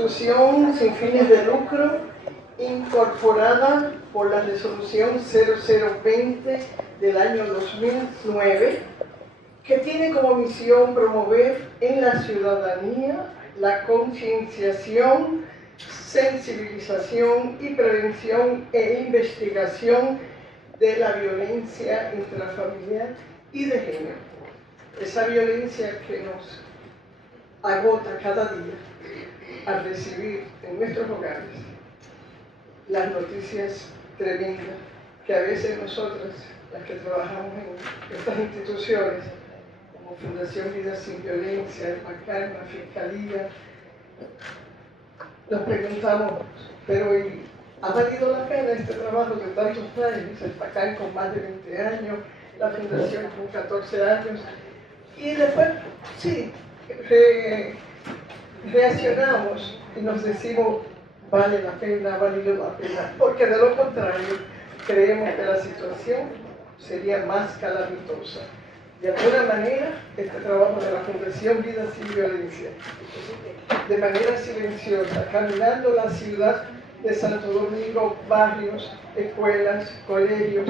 institución sin fines de lucro incorporada por la resolución 0020 del año 2009, que tiene como misión promover en la ciudadanía la concienciación, sensibilización y prevención e investigación de la violencia intrafamiliar y de género. Esa violencia que nos agota cada día al recibir en nuestros hogares las noticias tremendas que a veces nosotras, las que trabajamos en estas instituciones, como Fundación Vida Sin Violencia, el PACAN, la Fiscalía, nos preguntamos, pero ¿ha valido la pena este trabajo de tantos años? El PACAN con más de 20 años, la Fundación con 14 años, y después, sí, reaccionamos y nos decimos, vale la pena, ha valido la pena, porque de lo contrario, creemos que la situación sería más calamitosa. De alguna manera, este trabajo de la Fundación Vida Sin Violencia, de manera silenciosa, caminando la ciudad de Santo Domingo, barrios, escuelas, colegios,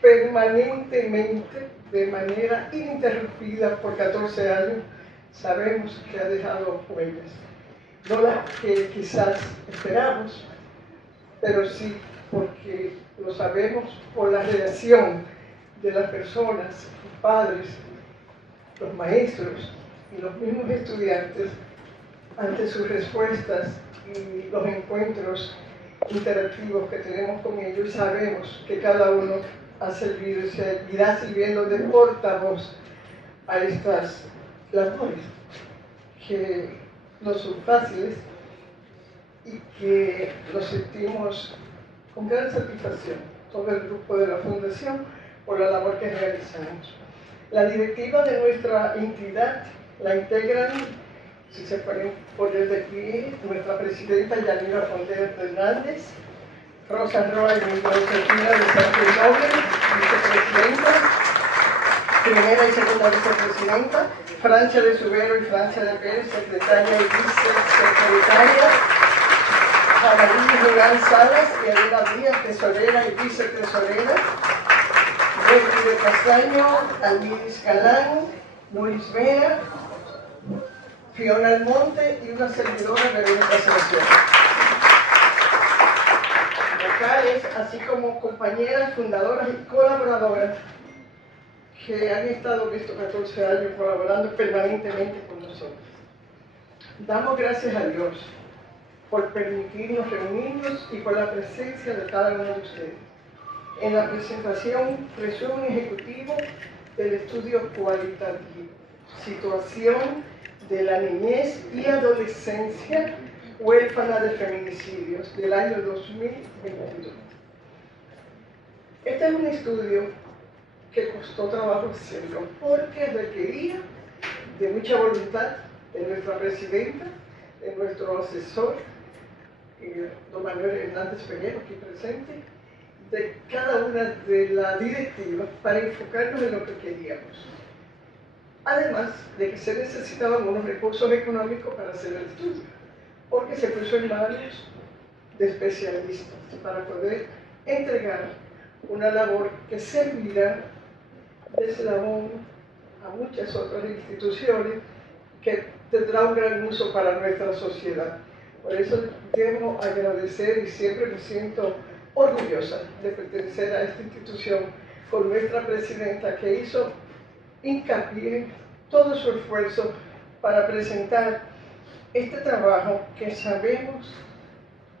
permanentemente, de manera ininterrumpida por 14 años, sabemos que ha dejado huellas. No las que quizás esperamos, pero sí porque lo sabemos por la reacción de las personas, los padres, los maestros y los mismos estudiantes ante sus respuestas y los encuentros interactivos que tenemos con ellos, y sabemos que cada uno ha servido y seguirá sirviendo de portavoz a estas labores que no son fáciles y que lo sentimos con gran satisfacción, todo el grupo de la Fundación, por la labor que realizamos. La directiva de nuestra entidad la integran, si se pueden poner de aquí, nuestra presidenta Yanira Fondera Fernández, Rosa Roa y Miguel Josefina de Sánchez Noble, vicepresidenta, primera y segunda vicepresidenta, Francia de Subero y Francia de Pérez, secretaria y vicesecretaria, Jamarí Durán Salas y Adela Díaz, tesorera y vicetesorera, Betty de Castaño, Almiris Galán, Luis Vera, Fiona Almonte y una servidora, Verónica Sebastián. Locales, así como compañeras, fundadoras y colaboradoras que han estado estos 14 años colaborando permanentemente con nosotros. Damos gracias a Dios por permitirnos reunirnos y por la presencia de cada uno de ustedes. En la presentación, resumen ejecutivo del estudio cualitativo, situación de la niñez y adolescencia huérfana de feminicidios del año 2022. Este es un estudio que costó trabajo hacerlo porque requería de mucha voluntad de nuestra presidenta, de nuestro asesor, don Manuel Hernández Peñero, aquí presente, de cada una de la directiva para enfocarnos en lo que queríamos. Además de que se necesitaban unos recursos económicos para hacer el estudio, porque se puso en manos de especialistas para poder entregar una labor que servirá de eslabón a muchas otras instituciones que tendrá un gran uso para nuestra sociedad. Por eso debo agradecer y siempre me siento orgullosa de pertenecer a esta institución con nuestra presidenta que hizo hincapié todo su esfuerzo para presentar este trabajo que sabemos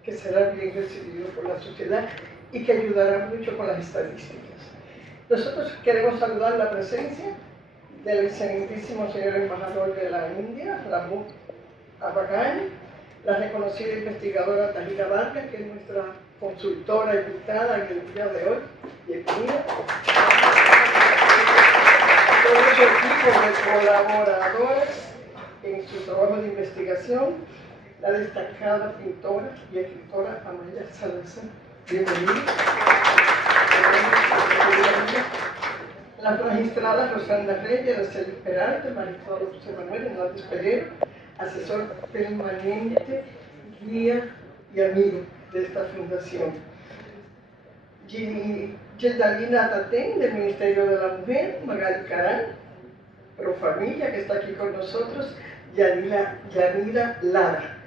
que será bien recibido por la sociedad y que ayudará mucho con las estadísticas. Nosotros queremos saludar la presencia del excelentísimo señor embajador de la India, Ramón Abagani, la reconocida investigadora Tahira Vargas, que es nuestra consultora invitada en el día de hoy. Bienvenida. Todo su equipo de colaboradores en su trabajo de investigación, la destacada pintora y escritora Amaya Salazar. Bienvenida. Las magistradas Rosanda Reyes, Araceli Peralta, magistrado José Manuel Hernández Pereira, asesor permanente guía y amigo de esta fundación. Yendalina Tatén, del Ministerio de la Mujer, Magali Caral, Profamilia, que está aquí con nosotros, Yanira Lara,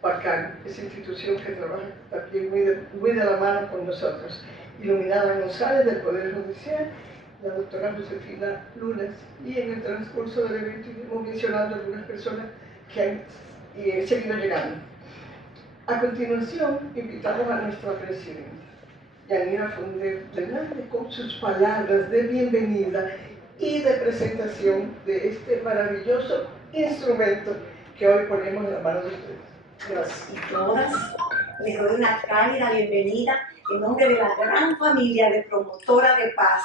PACAN, esa institución que trabaja también muy de la mano con nosotros. Iluminada González, del Poder Judicial, la doctora Josefina Lunas, y en el transcurso del evento iremos mencionando algunas personas que han seguido llegando. A continuación, invitamos a nuestra presidenta, Yanira Funder Hernández, con sus palabras de bienvenida y de presentación de este maravilloso instrumento que hoy ponemos en la mano de ustedes. Gracias. Y todas, les doy una cálida bienvenida en nombre de la gran familia de promotora de paz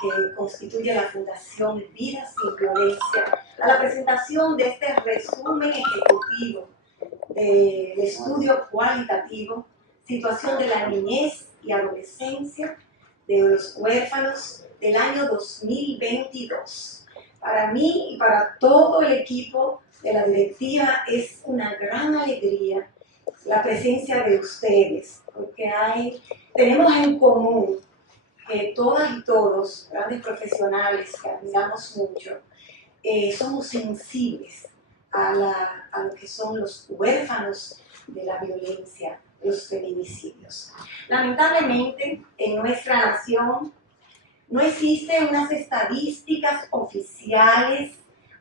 que constituye la Fundación Vida Sin Violencia, a la presentación de este resumen ejecutivo del estudio cualitativo, situación de la niñez y adolescencia de los huérfanos del año 2022. Para mí y para todo el equipo de la directiva es una gran alegría la presencia de ustedes, porque tenemos en común que todas y todos, grandes profesionales que admiramos mucho, somos sensibles a lo que son los huérfanos de la violencia, los feminicidios. Lamentablemente, en nuestra nación no existen unas estadísticas oficiales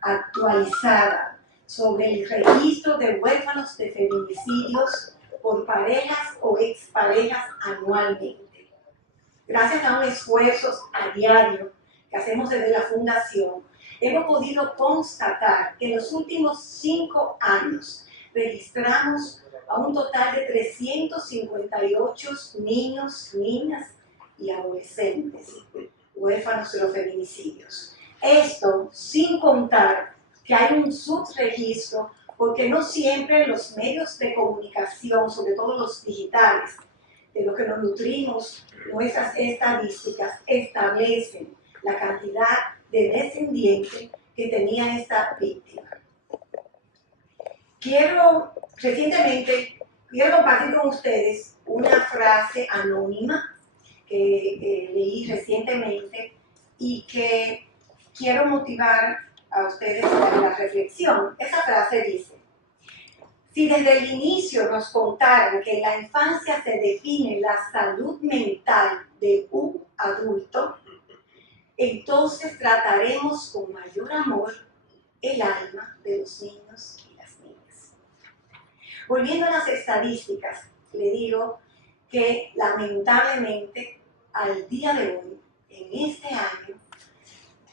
actualizadas sobre el registro de huérfanos de feminicidios por parejas o exparejas anualmente. Gracias a un esfuerzo a diario que hacemos desde la Fundación, hemos podido constatar que en los últimos 5 años registramos a un total de 358 niños, niñas y adolescentes huérfanos de los feminicidios. Esto sin contar que hay un subregistro, porque no siempre los medios de comunicación, sobre todo los digitales, de los que nos nutrimos, nuestras estadísticas establecen la cantidad de descendientes que tenía esta víctima. Recientemente, quiero compartir con ustedes una frase anónima que leí recientemente y que quiero motivar a ustedes a la reflexión. Esa frase dice: si desde el inicio nos contaran que en la infancia se define la salud mental de un adulto, entonces trataremos con mayor amor el alma de los niños y las niñas. Volviendo a las estadísticas, le digo que lamentablemente al día de hoy, en este año,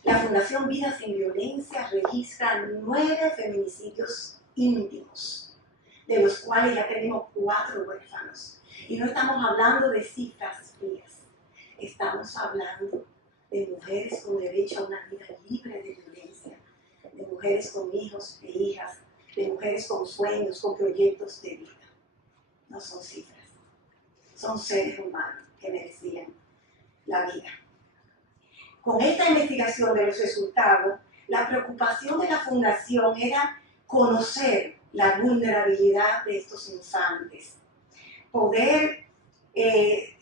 la Fundación Vida Sin Violencia registra 9 feminicidios íntimos, de los cuales ya tenemos 4 huérfanos. Y no estamos hablando de cifras frías, estamos hablando de mujeres con derecho a una vida libre de violencia, de mujeres con hijos e hijas, de mujeres con sueños, con proyectos de vida. No son cifras, son seres humanos que merecían la vida. Con esta investigación de los resultados, la preocupación de la Fundación era conocer la vulnerabilidad de estos infantes, poder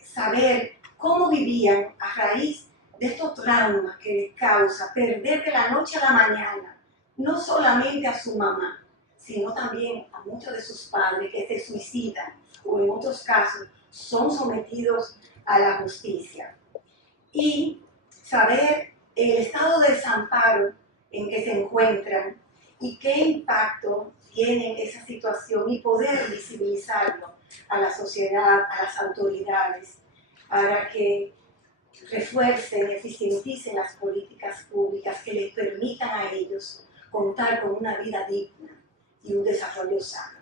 saber cómo vivían a raíz de estos traumas que les causa perder de la noche a la mañana, no solamente a su mamá, sino también a muchos de sus padres que se suicidan o en otros casos son sometidos a la justicia. Y saber el estado de desamparo en que se encuentran y qué impacto tiene esa situación y poder visibilizarlo a la sociedad, a las autoridades, para que refuercen, eficienticen las políticas públicas que les permitan a ellos contar con una vida digna y un desarrollo sano.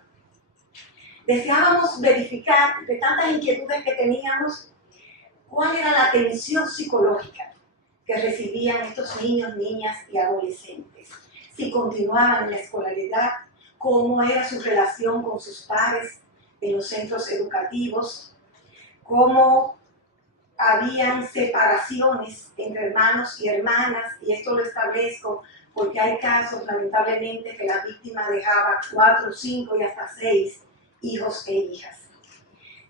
Deseábamos verificar, de tantas inquietudes que teníamos, cuál era la atención psicológica que recibían estos niños, niñas y adolescentes, si continuaban en la escolaridad, cómo era su relación con sus pares en los centros educativos, cómo habían separaciones entre hermanos y hermanas, y esto lo establezco porque hay casos, lamentablemente, que la víctima dejaba 4, 5 y hasta 6 hijos e hijas.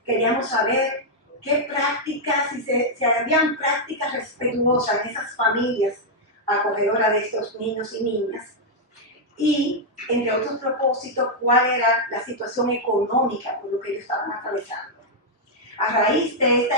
Queríamos saber qué prácticas, si habían prácticas respetuosas en esas familias acogedoras de estos niños y niñas, y, entre otros propósitos, cuál era la situación económica por lo que ellos estaban atravesando. A raíz de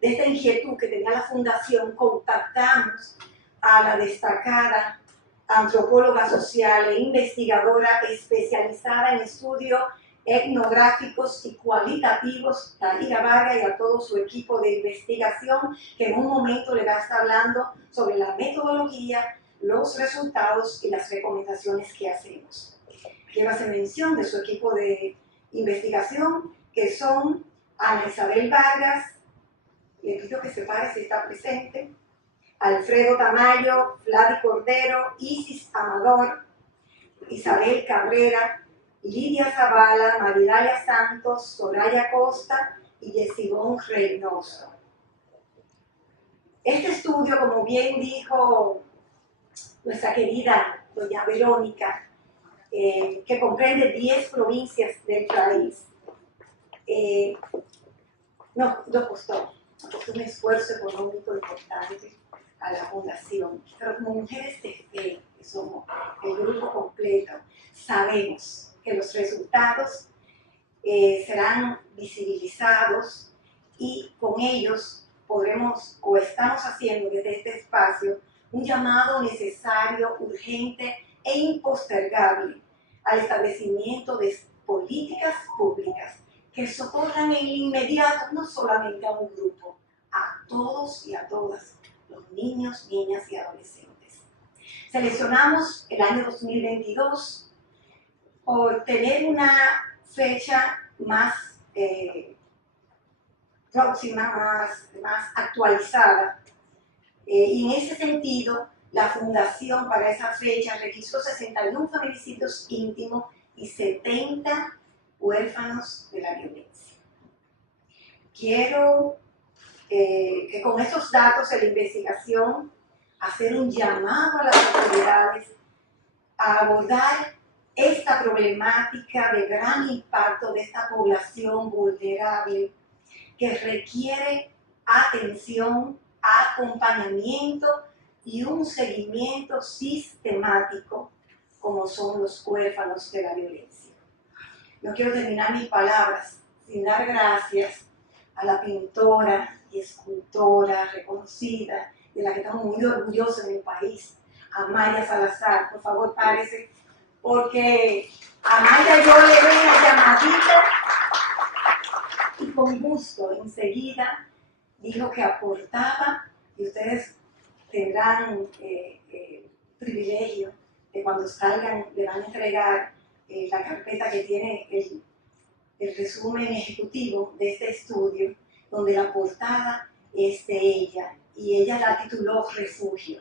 esta inquietud que tenía la Fundación, contactamos a la destacada antropóloga social e investigadora especializada en estudios etnográficos y cualitativos, Tahira Vargas, y a todo su equipo de investigación, que en un momento le va a estar hablando sobre la metodología, los resultados y las recomendaciones que hacemos. Quiero hacer mención de su equipo de investigación, que son Ana Isabel Vargas, le pido que se pare si está presente, Alfredo Tamayo, Vladi Cordero, Isis Amador, Isabel Cabrera, Lidia Zavala, Maridalia Santos, Soraya Costa y Yesibón Reynoso. Este estudio, como bien dijo nuestra querida doña Verónica, que comprende 10 provincias del país, nos costó un esfuerzo económico importante a la fundación, pero como mujeres de fe, que somos el grupo completo, sabemos que los resultados serán visibilizados y con ellos podremos, o estamos haciendo desde este espacio, un llamado necesario, urgente e impostergable al establecimiento de políticas públicas que socorran en inmediato no solamente a un grupo, a todos y a todas, los niños, niñas y adolescentes. Seleccionamos el año 2022 por tener una fecha más próxima, más actualizada. Y en ese sentido, la Fundación para esa fecha registró 61 feminicidios íntimos y 70 huérfanos de la violencia. Quiero que con estos datos de la investigación hacer un llamado a las autoridades a abordar esta problemática de gran impacto de esta población vulnerable que requiere atención, acompañamiento y un seguimiento sistemático como son los huérfanos de la violencia. No quiero terminar mis palabras sin dar gracias a la pintora y escultora reconocida, de la que estamos muy orgullosos en el país, Amaya Salazar. Por favor, párese, porque a Amaya yo le doy una llamadita y con gusto enseguida dijo que aportaba, y ustedes tendrán privilegio de cuando salgan, le van a entregar la carpeta que tiene el resumen ejecutivo de este estudio, donde la portada es de ella, y ella la tituló Refugio.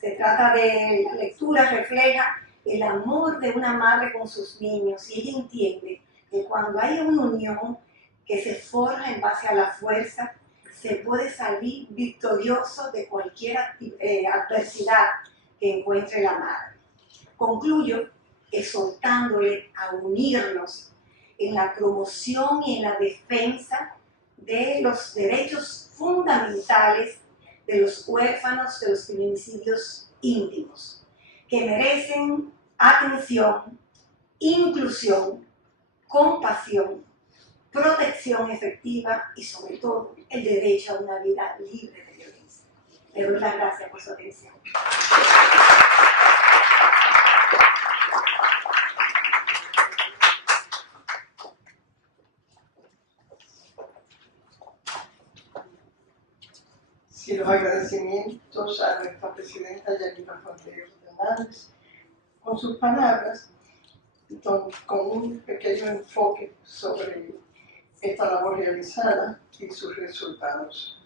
Se trata de, la lectura refleja el amor de una madre con sus niños, y ella entiende que cuando hay una unión que se forja en base a la fuerza, se puede salir victorioso de cualquier adversidad que encuentre la madre. Concluyo exhortándole a unirnos en la promoción y en la defensa de los derechos fundamentales de los huérfanos de los feminicidios íntimos, que merecen atención, inclusión, compasión, protección efectiva y sobre todo el derecho a una vida libre de violencia. Le doy las gracias por su atención. Sí, los agradecimientos a nuestra presidenta Yanira Fonteros Hernández con sus palabras, con un pequeño enfoque sobre esta labor realizada y sus resultados,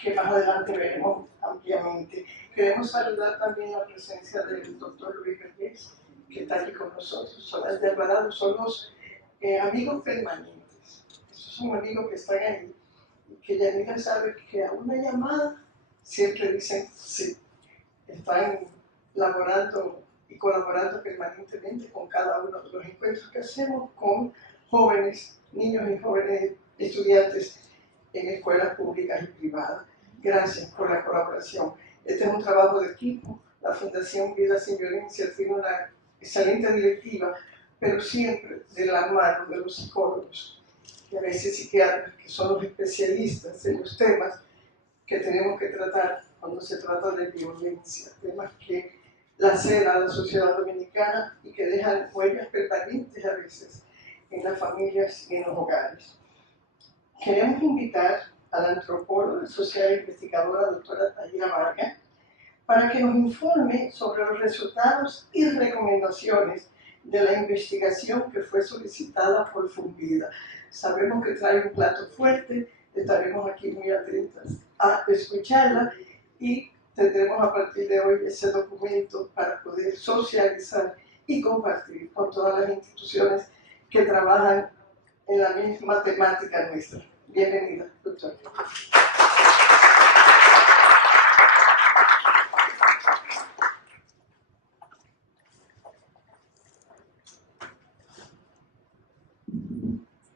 que más adelante veremos ampliamente. Queremos saludar también la presencia del doctor Luis Reyes, que está aquí con nosotros. De Alvarado son los amigos permanentes. Esos son amigos que están ahí y que Yanira sabe que a una llamada siempre dicen sí. Están laborando y colaborando permanentemente con cada uno de los encuentros que hacemos con jóvenes, niños y jóvenes estudiantes en escuelas públicas y privadas. Gracias por la colaboración. Este es un trabajo de equipo. La Fundación Vida Sin Violencia tiene una excelente directiva, pero siempre de la mano de los psicólogos y a veces psiquiatras, que son los especialistas en los temas que tenemos que tratar cuando se trata de violencia, temas que laceran a la sociedad dominicana y que dejan huellas permanentes a veces en las familias y en los hogares. Queremos invitar a la antropóloga social e investigadora doctora Tayira Vargas para que nos informe sobre los resultados y recomendaciones de la investigación que fue solicitada por FUNVIDA. Sabemos que trae un plato fuerte, estaremos aquí muy atentas a escucharla y tendremos a partir de hoy ese documento para poder socializar y compartir con todas las instituciones que trabajan en la misma temática nuestra. Bienvenida, doctora.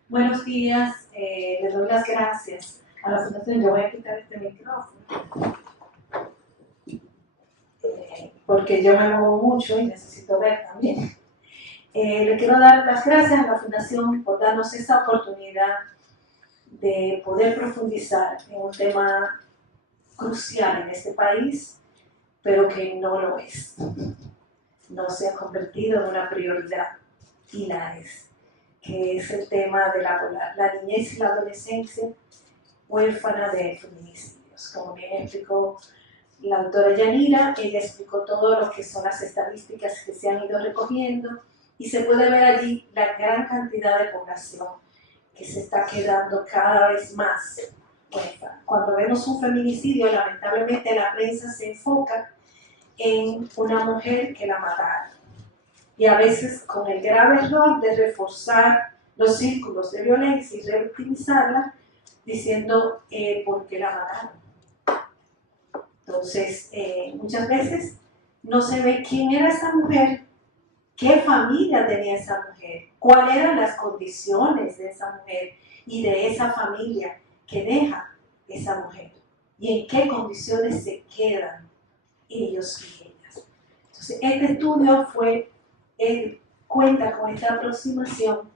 Buenos días, les doy las gracias a la Fundación. Yo voy a quitar este micrófono porque yo me muevo mucho y necesito ver también. Le quiero dar las gracias a la Fundación por darnos esta oportunidad de poder profundizar en un tema crucial en este país, pero que no lo es. No se ha convertido en una prioridad y la es, que es el tema de la niñez y la adolescencia huérfana de feminicidios. Como bien explicó la doctora Yanira, ella explicó todo lo que son las estadísticas que se han ido recogiendo y se puede ver allí la gran cantidad de población que se está quedando cada vez más huérfana. Cuando vemos un feminicidio, lamentablemente la prensa se enfoca en una mujer que la mataron. Y a veces con el grave error de reforzar los círculos de violencia y revictimizarla, diciendo por qué la mataron. Entonces, muchas veces no se ve quién era esa mujer, qué familia tenía esa mujer, cuáles eran las condiciones de esa mujer y de esa familia que deja esa mujer, y en qué condiciones se quedan ellos y ellas. Entonces, este estudio cuenta con esta aproximación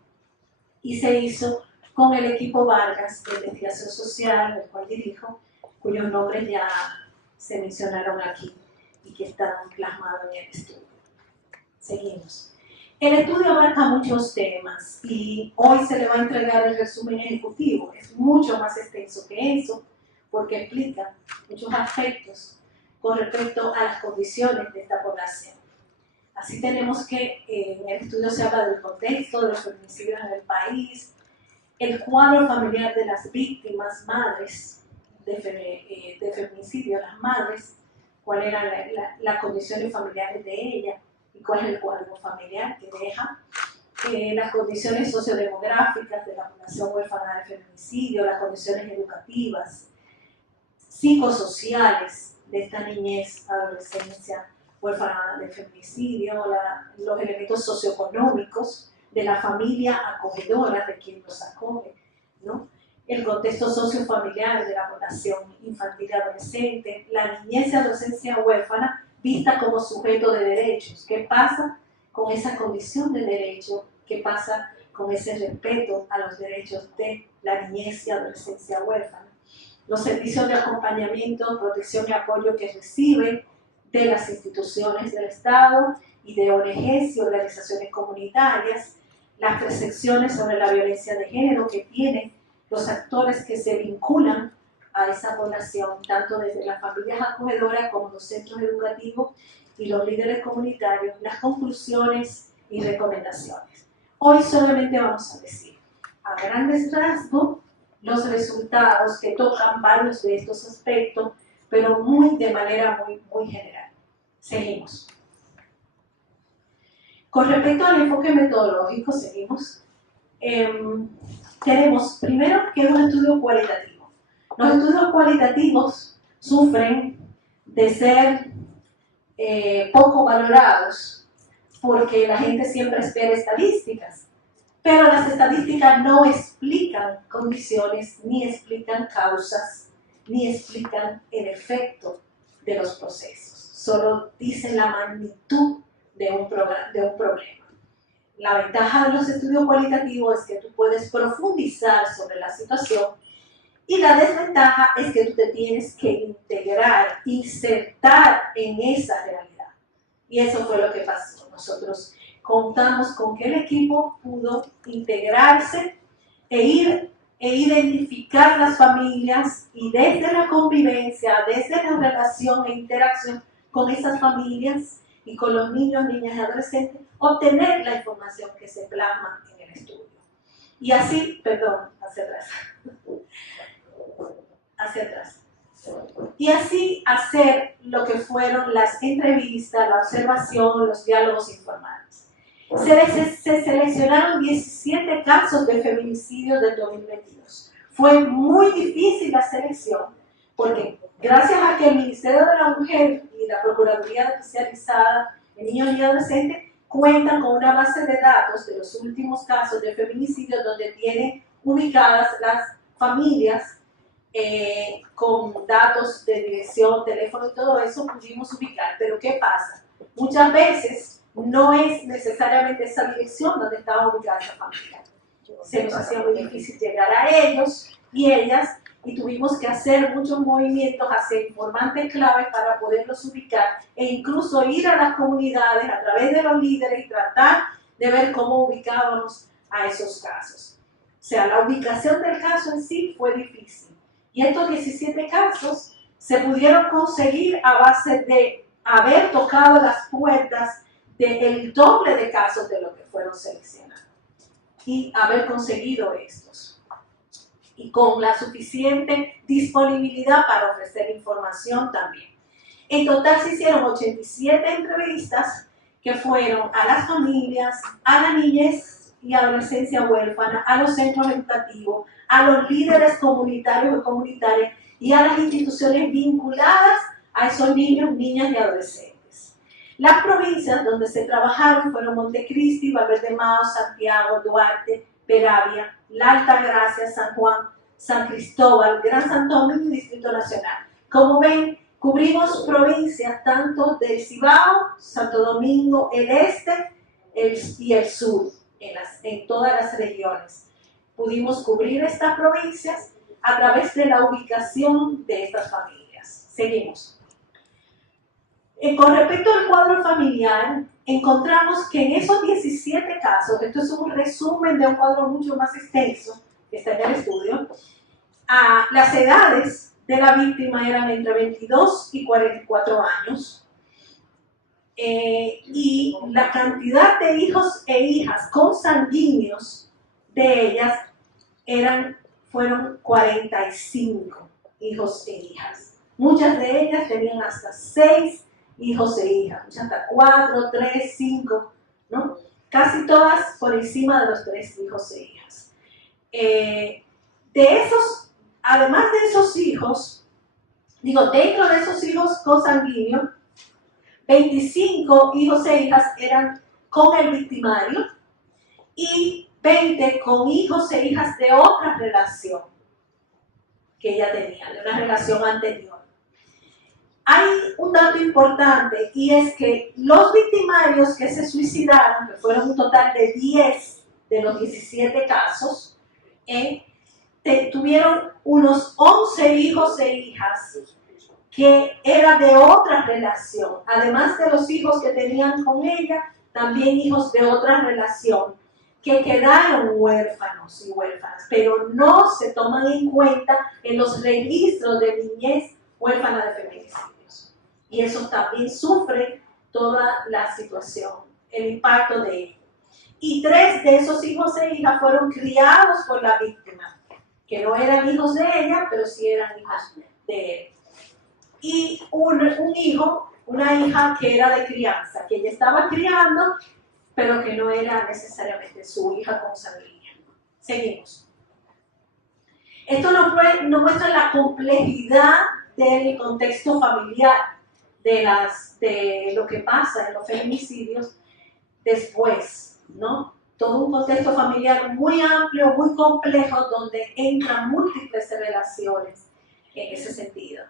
y se hizo con el equipo Vargas de investigación social, el cual dirijo, cuyos nombres ya se mencionaron aquí y que están plasmados en el estudio. Seguimos. El estudio abarca muchos temas y hoy se le va a entregar el resumen ejecutivo. Es mucho más extenso que eso porque explica muchos aspectos con respecto a las condiciones de esta población. Así tenemos que en el estudio se habla del contexto de los feminicidios en el país, el cuadro familiar de las víctimas madres de feminicidio, las madres, cuáles eran las condiciones familiares de ellas y cuál es el cuadro familiar que deja, las condiciones sociodemográficas de la población huérfana de feminicidio, las condiciones educativas, psicosociales de esta niñez, adolescencia huérfana de feminicidio, los elementos socioeconómicos de la familia acogedora de quien los acoge, ¿no? El contexto sociofamiliar de la población infantil y adolescente, la niñez y adolescencia huérfana vista como sujeto de derechos. ¿Qué pasa con esa condición de derecho? ¿Qué pasa con ese respeto a los derechos de la niñez y adolescencia huérfana? Los servicios de acompañamiento, protección y apoyo que reciben de las instituciones del Estado y de ONGs y organizaciones comunitarias, las percepciones sobre la violencia de género que tienen los actores que se vinculan a esa población, tanto desde las familias acogedoras como los centros educativos y los líderes comunitarios, las conclusiones y recomendaciones. Hoy solamente vamos a decir, a grandes rasgos, los resultados que tocan varios de estos aspectos, pero de manera muy general. Seguimos. Con respecto al enfoque metodológico, seguimos. Tenemos primero que es un estudio cualitativo. Los estudios cualitativos sufren de ser poco valorados porque la gente siempre espera estadísticas, pero las estadísticas no explican condiciones, ni explican causas, ni explican el efecto de los procesos. Solo dicen la magnitud de un problema. La ventaja de los estudios cualitativos es que tú puedes profundizar sobre la situación y la desventaja es que tú te tienes que integrar, insertar en esa realidad. Y eso fue lo que pasó. Nosotros contamos con que el equipo pudo integrarse e identificar las familias y desde la convivencia, desde la relación e interacción con esas familias y con los niños, niñas y adolescentes, obtener la información que se plasma en el estudio. Y así, perdón, hacia atrás. Y así hacer lo que fueron las entrevistas, la observación, los diálogos informales. Se seleccionaron 17 casos de feminicidio del 2022. Fue muy difícil la selección porque gracias a que el Ministerio de la Mujer y la Procuraduría Especializada en Niños y Adolescentes cuentan con una base de datos de los últimos casos de feminicidio donde tienen ubicadas las familias con datos de dirección, teléfono y todo eso, pudimos ubicar. Pero ¿qué pasa? Muchas veces no es necesariamente esa dirección donde estaba ubicada esa familia. Se nos hacía muy difícil llegar a ellos y ellas, y tuvimos que hacer muchos movimientos hacia informantes claves para poderlos ubicar e incluso ir a las comunidades a través de los líderes y tratar de ver cómo ubicábamos a esos casos. O sea, la ubicación del caso en sí fue difícil. Y estos 17 casos se pudieron conseguir a base de haber tocado las puertas del doble de casos de lo que fueron seleccionados y haber conseguido estos. Y con la suficiente disponibilidad para ofrecer información también. En total se hicieron 87 entrevistas que fueron a las familias, a la niñez y adolescencia huérfana, a los centros educativos, a los líderes comunitarios y comunitarias y a las instituciones vinculadas a esos niños, niñas y adolescentes. Las provincias donde se trabajaron fueron Montecristi, Valverde Mao, Santiago, Duarte, Peravia, La Altagracia, San Juan, San Cristóbal, Gran Santo Domingo y Distrito Nacional. Como ven, cubrimos provincias tanto del Cibao, Santo Domingo, el este y el sur, en todas las regiones. Pudimos cubrir estas provincias a través de la ubicación de estas familias. Seguimos. Con respecto al cuadro familiar, encontramos que en esos 17 casos, esto es un resumen de un cuadro mucho más extenso que está en el estudio, las edades de la víctima eran entre 22 y 44 años y la cantidad de hijos e hijas consanguíneos de ellas fueron 45 hijos e hijas. Muchas de ellas tenían hasta 6 hijos e hijas, muchas hasta 4, 3, 5, ¿no? Casi todas por encima de los 3 hijos e hijas. Además de esos hijos, dentro de esos hijos consanguíneos, 25 hijos e hijas eran con el victimario y 20 con hijos e hijas de otra relación que ella tenía, de una relación anterior. Hay un dato importante y es que los victimarios que se suicidaron, que fueron un total de 10 de los 17 casos, tuvieron unos 11 hijos e hijas que eran de otra relación. Además de los hijos que tenían con ella, también hijos de otra relación que quedaron huérfanos y huérfanas, pero no se toman en cuenta en los registros de niñez huérfana de feminicidios. Y eso también sufre toda la situación, el impacto de ello. Y 3 de esos hijos e hijas fueron criados por la víctima, que no eran hijos de ella, pero sí eran hijos de él. Y un hijo, una hija que era de crianza, que ella estaba criando, pero que no era necesariamente su hija consanguínea. Seguimos. Esto nos muestra la complejidad del contexto familiar de lo que pasa en los feminicidios, después, ¿no? Todo un contexto familiar muy amplio, muy complejo, donde entran múltiples relaciones en ese sentido.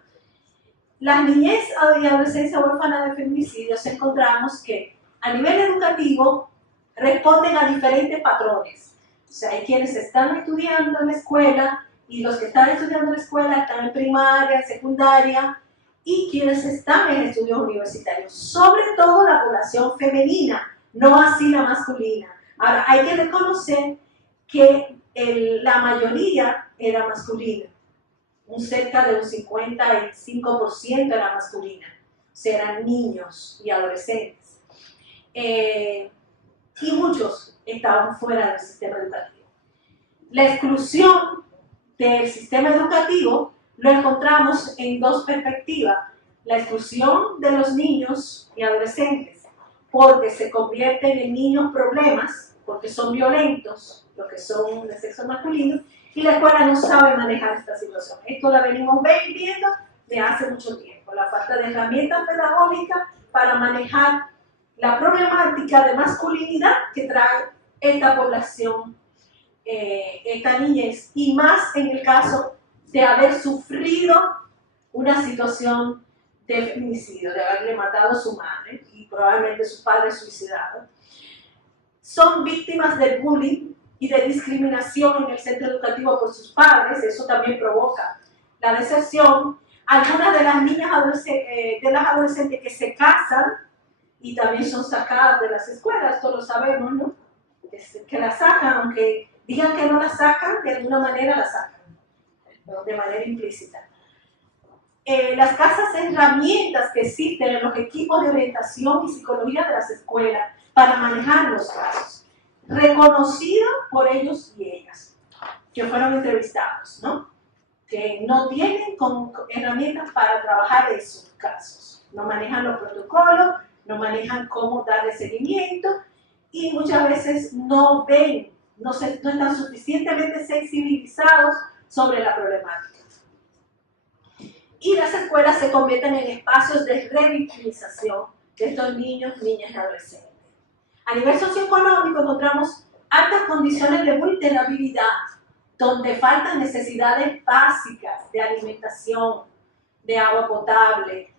La niñez y adolescencia huérfana de feminicidios encontramos que a nivel educativo responden a diferentes patrones. O sea, hay quienes están estudiando en la escuela y los que están estudiando en la escuela están en primaria, en secundaria y quienes están en estudios universitarios. Sobre todo la población femenina, no así la masculina. Ahora, hay que reconocer que la mayoría era masculina. Cerca de un 55% era masculina. O sea, eran niños y adolescentes. Y muchos estaban fuera del sistema educativo. La exclusión del sistema educativo lo encontramos en dos perspectivas. La exclusión de los niños y adolescentes, porque se convierten en niños problemas, porque son violentos, los que son de sexo masculino, y la escuela no sabe manejar esta situación. Esto la venimos viendo de hace mucho tiempo, la falta de herramientas pedagógicas para manejar la problemática de masculinidad que trae esta población, esta niñez, y más en el caso de haber sufrido una situación de feminicidio, de haberle matado a su madre y probablemente su padre suicidado. Son víctimas de bullying y de discriminación en el centro educativo por sus padres, eso también provoca la deserción. Algunas de las niñas adolescentes que se casan y también son sacadas de las escuelas, esto lo sabemos, ¿no? Que las sacan, aunque digan que no las sacan, de alguna manera las sacan, ¿no? De manera implícita. Las casas herramientas que existen en los equipos de orientación y psicología de las escuelas para manejar los casos, reconocido por ellos y ellas, que fueron entrevistados, ¿no? Que no tienen herramientas para trabajar esos casos, no manejan los protocolos, no manejan cómo darle seguimiento y muchas veces no ven, no están suficientemente sensibilizados sobre la problemática. Y las escuelas se convierten en espacios de revictimización de estos niños, niñas y adolescentes. A nivel socioeconómico encontramos altas condiciones de vulnerabilidad, donde faltan necesidades básicas de alimentación, de agua potable,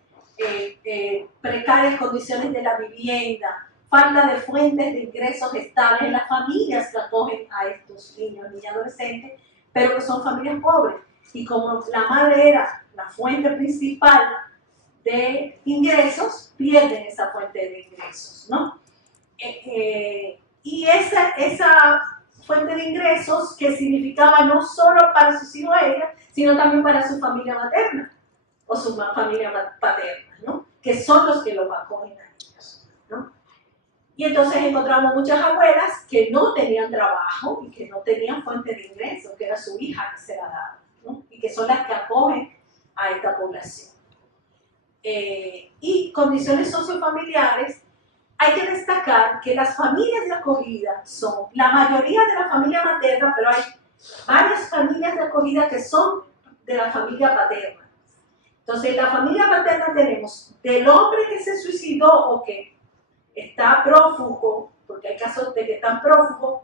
precarias condiciones de la vivienda, falta de fuentes de ingresos estables en las familias que acogen a estos niños, niñas y adolescentes, pero que son familias pobres. Y como la madre era la fuente principal de ingresos, pierden esa fuente de ingresos, ¿no? Y esa fuente de ingresos que significaba no solo para sus hijos ella, sino también para su familia materna o su familia paterna, ¿no? Que son los que los acogen a ellos, ¿no? Y entonces encontramos muchas abuelas que no tenían trabajo y que no tenían fuente de ingresos, que era su hija que se la daba, ¿no? Y que son las que acogen a esta población. Y condiciones sociofamiliares, hay que destacar que las familias de acogida son la mayoría de la familia materna, pero hay varias familias de acogida que son de la familia paterna. Entonces, en la familia paterna tenemos del hombre que se suicidó o que está prófugo, porque hay casos de que están prófugos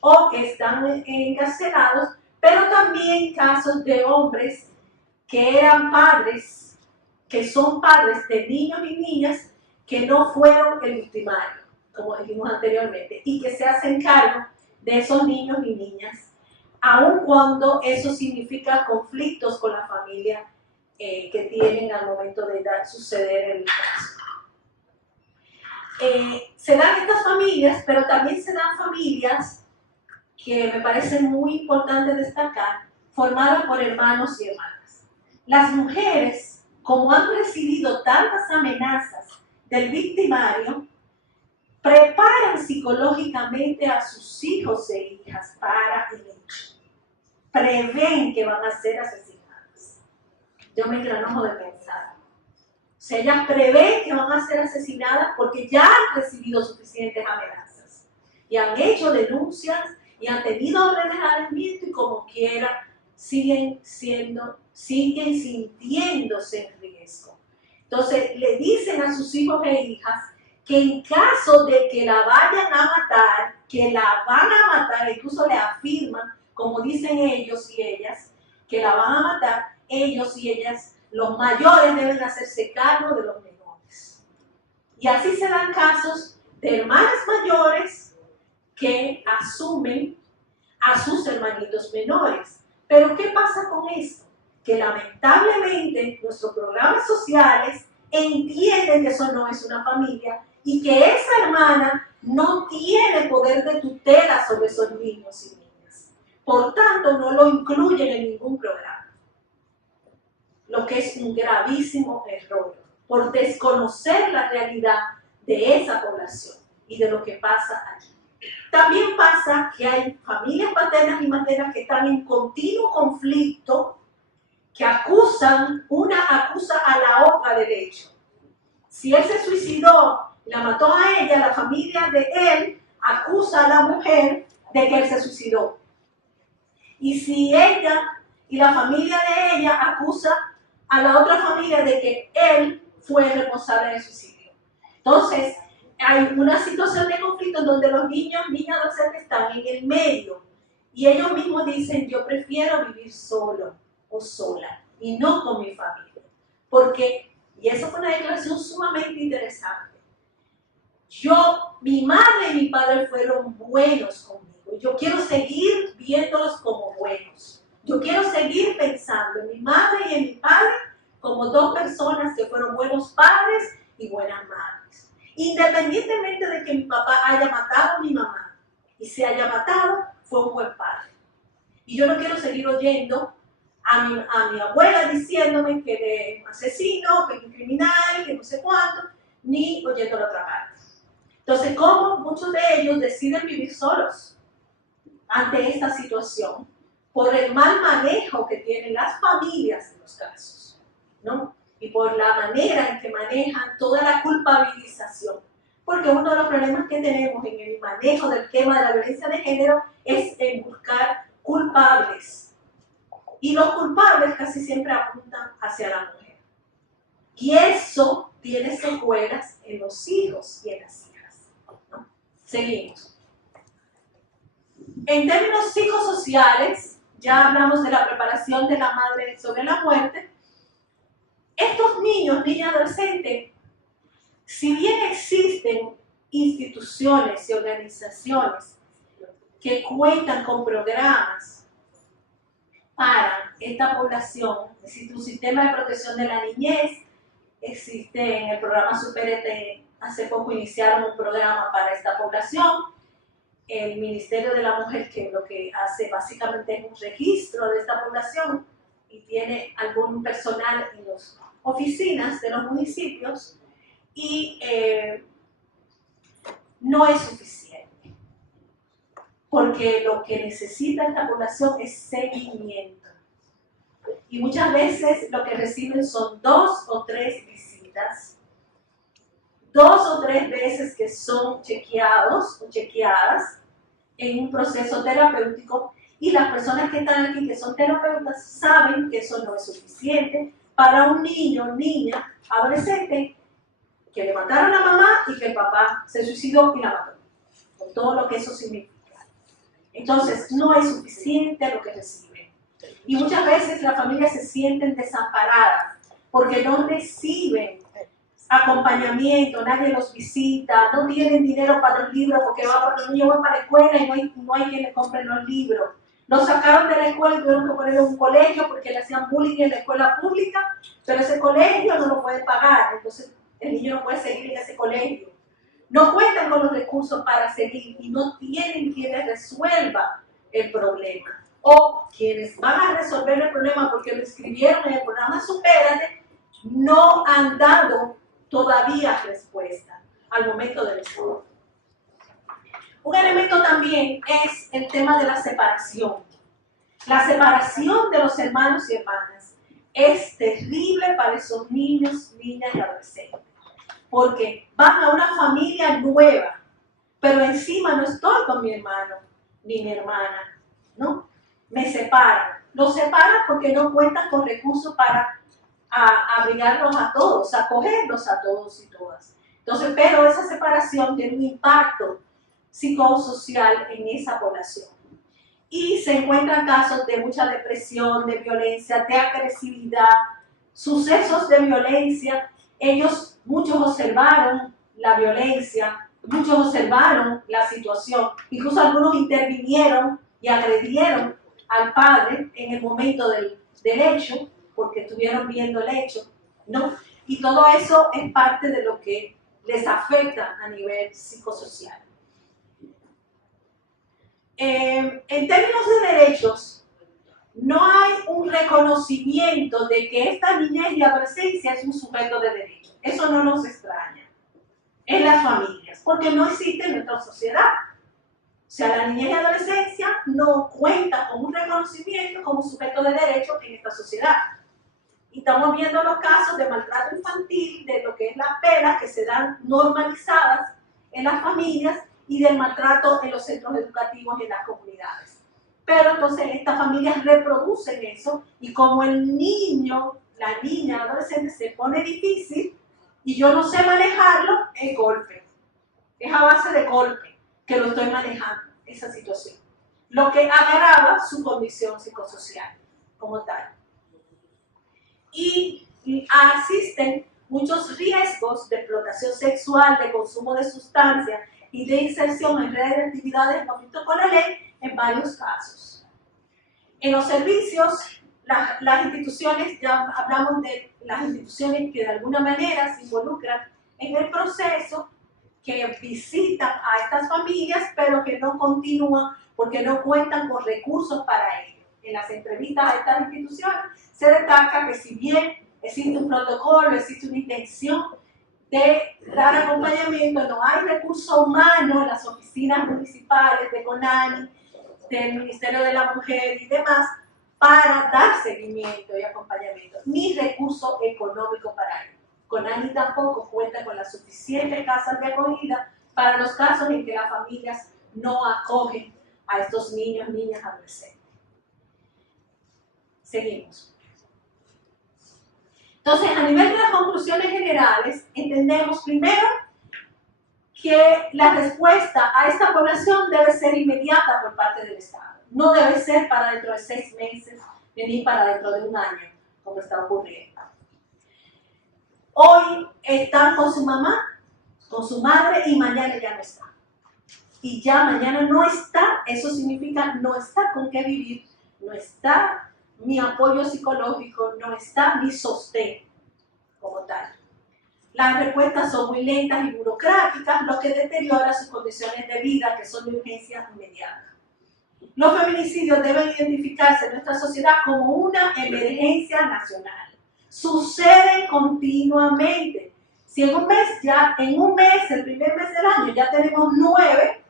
o que están encarcelados, pero también casos de hombres que eran padres, que son padres de niños y niñas que no fueron el victimario, como dijimos anteriormente, y que se hacen cargo de esos niños y niñas, aun cuando eso significa conflictos con la familia que tienen al momento de suceder el caso. Se dan estas familias, pero también se dan familias que me parece muy importante destacar, formadas por hermanos y hermanas. Las mujeres, como han recibido tantas amenazas del victimario, preparan psicológicamente a sus hijos e hijas para el hecho. Prevén que van a ser asesinadas. Yo me engranojo de pensar. O sea, ellas prevén que van a ser asesinadas porque ya han recibido suficientes amenazas. Y han hecho denuncias y han tenido órdenes de alejamiento y como quiera siguen sintiéndose en riesgo. Entonces le dicen a sus hijos e hijas que en caso de que la vayan a matar, que la van a matar, incluso le afirman, como dicen ellos y ellas, que la van a matar, ellos y ellas, los mayores deben hacerse cargo de los menores. Y así se dan casos de hermanas mayores que asumen a sus hermanitos menores. Pero ¿qué pasa con esto? Que lamentablemente nuestros programas sociales entienden que eso no es una familia y que esa hermana no tiene poder de tutela sobre esos niños y niñas. Por tanto, no lo incluyen en ningún programa. Lo que es un gravísimo error, por desconocer la realidad de esa población y de lo que pasa allí. También pasa que hay familias paternas y maternas que están en continuo conflicto, que una acusa a la otra del hecho. Si él se suicidó, la mató a ella, la familia de él acusa a la mujer de que él se suicidó. Y si ella y la familia de ella acusa a la otra familia de que él fue el responsable del suicidio. Entonces, hay una situación de conflicto donde los niñas adolescentes están en el medio y ellos mismos dicen, yo prefiero vivir solo o sola y no con mi familia. Porque, y eso fue una declaración sumamente interesante, mi madre y mi padre fueron buenos conmigo y yo quiero seguir viéndolos como buenos. Yo quiero seguir pensando en mi madre y en mi padre como dos personas que fueron buenos padres y buenas madres. Independientemente de que mi papá haya matado a mi mamá y se haya matado, fue un buen padre. Y yo no quiero seguir oyendo a mi abuela diciéndome que es un asesino, que es un criminal, que no sé cuánto, ni oyendo la otra parte. Entonces, ¿cómo muchos de ellos deciden vivir solos ante esta situación? Por el mal manejo que tienen las familias en los casos, ¿no? Y por la manera en que manejan toda la culpabilización. Porque uno de los problemas que tenemos en el manejo del tema de la violencia de género es en buscar culpables. Y los culpables casi siempre apuntan hacia la mujer. Y eso tiene secuelas en los hijos y en las hijas, ¿no? Seguimos. En términos psicosociales, ya hablamos de la preparación de la madre sobre la muerte. Estos niños adolescentes, si bien existen instituciones y organizaciones que cuentan con programas para esta población, existe un sistema de protección de la niñez, existe en el programa Supérate, hace poco iniciaron un programa para esta población. El Ministerio de la Mujer, que lo que hace básicamente es un registro de esta población y tiene algún personal en las oficinas de los municipios y no es suficiente, porque lo que necesita esta población es seguimiento. Y muchas veces lo que reciben son 2 o 3 visitas, 2 o 3 veces que son chequeados o chequeadas en un proceso terapéutico, y las personas que están aquí, que son terapeutas, saben que eso no es suficiente para un niño, niña, adolescente, que le mataron a la mamá y que el papá se suicidó y la mató, con todo lo que eso significa. Entonces, no es suficiente lo que reciben. Y muchas veces las familias se sienten desamparadas porque no reciben acompañamiento, nadie los visita, no tienen dinero para los libros porque los niños van para la escuela y no hay quien les compre los libros. Los sacaron de la escuela y tuvieron que ponerlo en un colegio porque le hacían bullying en la escuela pública, pero ese colegio no lo puede pagar, entonces el niño no puede seguir en ese colegio. No cuentan con los recursos para seguir y no tienen quien les resuelva el problema. O quienes van a resolver el problema porque lo escribieron en el programa Supérate, no han dado todavía respuesta al momento del estudio. Un elemento también es el tema de la separación. La separación de los hermanos y hermanas es terrible para esos niños, niñas y adolescentes, porque van a una familia nueva, pero encima no estoy con mi hermano ni mi hermana, ¿no? Me separan. Los separan porque no cuentan con recursos para abrigarlos a todos, acogerlos a todos y todas. Entonces, pero esa separación tiene un impacto psicosocial en esa población. Y se encuentran casos de mucha depresión, de violencia, de agresividad, sucesos de violencia. Muchos observaron la violencia, muchos observaron la situación, incluso algunos intervinieron y agredieron al padre en el momento del hecho, porque estuvieron viendo el hecho, ¿no? Y todo eso es parte de lo que les afecta a nivel psicosocial. En términos de derechos, no hay un reconocimiento de que esta niñez y adolescencia es un sujeto de derechos. Eso no nos extraña en las familias, porque no existe en nuestra sociedad. O sea, la niñez y adolescencia no cuenta con un reconocimiento como sujeto de derechos en esta sociedad. Y estamos viendo los casos de maltrato infantil, de lo que es las penas que se dan normalizadas en las familias y del maltrato en los centros educativos y en las comunidades. Pero entonces estas familias reproducen eso y como el niño, la niña, el adolescente se pone difícil y yo no sé manejarlo, es golpe. Es a base de golpe que lo estoy manejando, esa situación. Lo que agrava su condición psicosocial como tal. Y existen muchos riesgos de explotación sexual, de consumo de sustancias y de inserción en redes de actividades en conflicto con la ley en varios casos. En los servicios, las instituciones, ya hablamos de las instituciones que de alguna manera se involucran en el proceso, que visitan a estas familias, pero que no continúan porque no cuentan con recursos para ello. En las entrevistas a estas instituciones se destaca que si bien existe un protocolo, existe una intención de dar acompañamiento, no hay recurso humano en las oficinas municipales de CONANI, del Ministerio de la Mujer y demás, para dar seguimiento y acompañamiento, ni recurso económico para ello. CONANI tampoco cuenta con las suficientes casas de acogida para los casos en que las familias no acogen a estos niños, niñas, adolescentes. Seguimos. Entonces, a nivel de las conclusiones generales, entendemos primero que la respuesta a esta población debe ser inmediata por parte del Estado. No debe ser para dentro de 6 meses ni para dentro de un año, como está ocurriendo. Hoy están con su mamá, con su madre y mañana ya no está. Y ya mañana no está, eso significa no está con qué vivir, no está mi apoyo psicológico, no está mi sostén como tal. Las respuestas son muy lentas y burocráticas, lo que deteriora sus condiciones de vida, que son de urgencia inmediata. Los feminicidios deben identificarse en nuestra sociedad como una emergencia nacional. Suceden continuamente. Si en un mes, el primer mes del año, ya tenemos 9,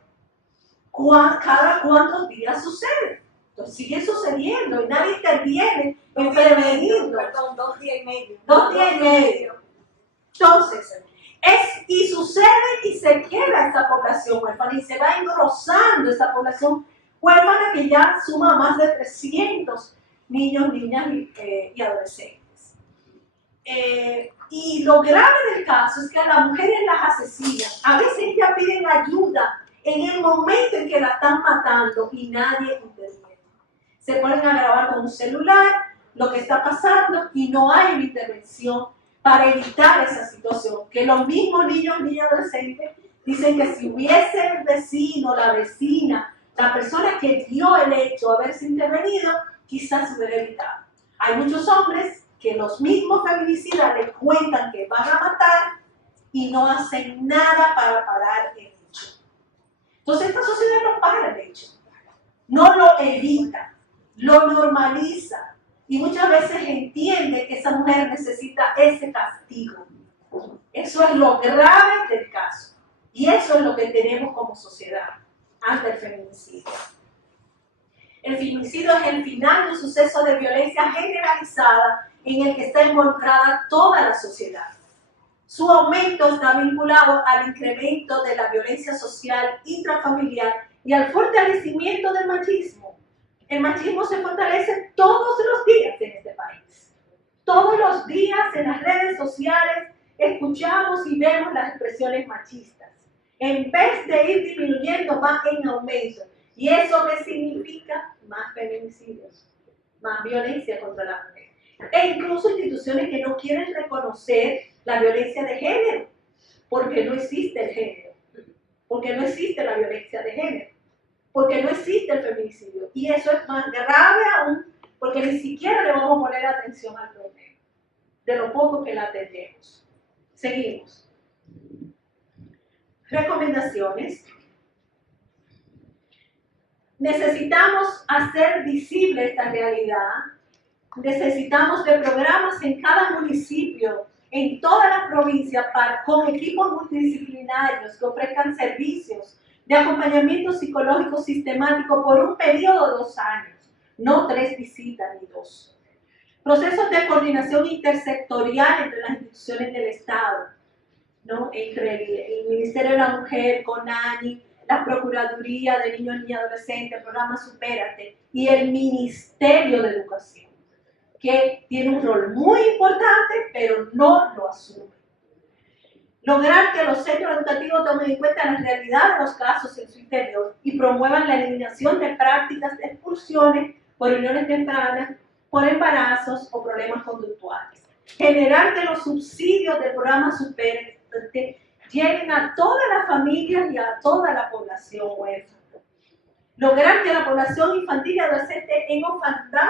¿cada cuántos días sucede? Entonces sigue sucediendo y nadie interviene en prevenirlo. Perdón, 2 días y medio. 2 días y medio. Entonces, y sucede y se queda esta población huérfana y se va engrosando esta población huérfana que ya suma más de 300 niños, niñas y adolescentes. Y lo grave del caso es que a las mujeres las asesinan. A veces ellas piden ayuda en el momento en que la están matando y nadie interviene. Se ponen a grabar con un celular lo que está pasando y no hay una intervención para evitar esa situación. Que los mismos niños, niñas, adolescentes dicen que si hubiese el vecino, la vecina, la persona que vio el hecho haberse intervenido, quizás se hubiera evitado. Hay muchos hombres que los mismos feminicidas les cuentan que van a matar y no hacen nada para parar el hecho. Entonces esta sociedad no para el hecho, no lo evita, lo normaliza y muchas veces entiende que esa mujer necesita ese castigo. Eso es lo grave del caso y eso es lo que tenemos como sociedad ante el feminicidio. El feminicidio es el final de un suceso de violencia generalizada en el que está involucrada toda la sociedad. Su aumento está vinculado al incremento de la violencia social intrafamiliar y al fortalecimiento del machismo. El machismo se fortalece todos los días en este país. Todos los días en las redes sociales, escuchamos y vemos las expresiones machistas. En vez de ir disminuyendo, va en aumento. ¿Y eso qué significa? Más feminicidios, más violencia contra la mujer. E incluso instituciones que no quieren reconocer la violencia de género, porque no existe el género, porque no existe la violencia de género, porque no existe el feminicidio. Y eso es más grave aún, porque ni siquiera le vamos a poner atención al problema, de lo poco que la atendemos. Seguimos. Recomendaciones. Necesitamos hacer visible esta realidad. Necesitamos de programas en cada municipio, en toda la provincia, con equipos multidisciplinarios que ofrezcan servicios de acompañamiento psicológico sistemático por un periodo de 2 años, no 3 visitas ni 2. Procesos de coordinación intersectorial entre las instituciones del Estado, ¿no? Entre el Ministerio de la Mujer, CONANI, la Procuraduría de Niños, Niñas y Adolescentes, el programa Supérate y el Ministerio de Educación, que tiene un rol muy importante, pero no lo asume. Lograr que los centros educativos tomen en cuenta la realidad de los casos en su interior y promuevan la eliminación de prácticas de expulsiones por uniones tempranas, por embarazos o problemas conductuales. Generar que los subsidios del programa Supérate lleguen a todas las familias y a toda la población huérfana. Lograr que la población infantil y adolescente en orfandad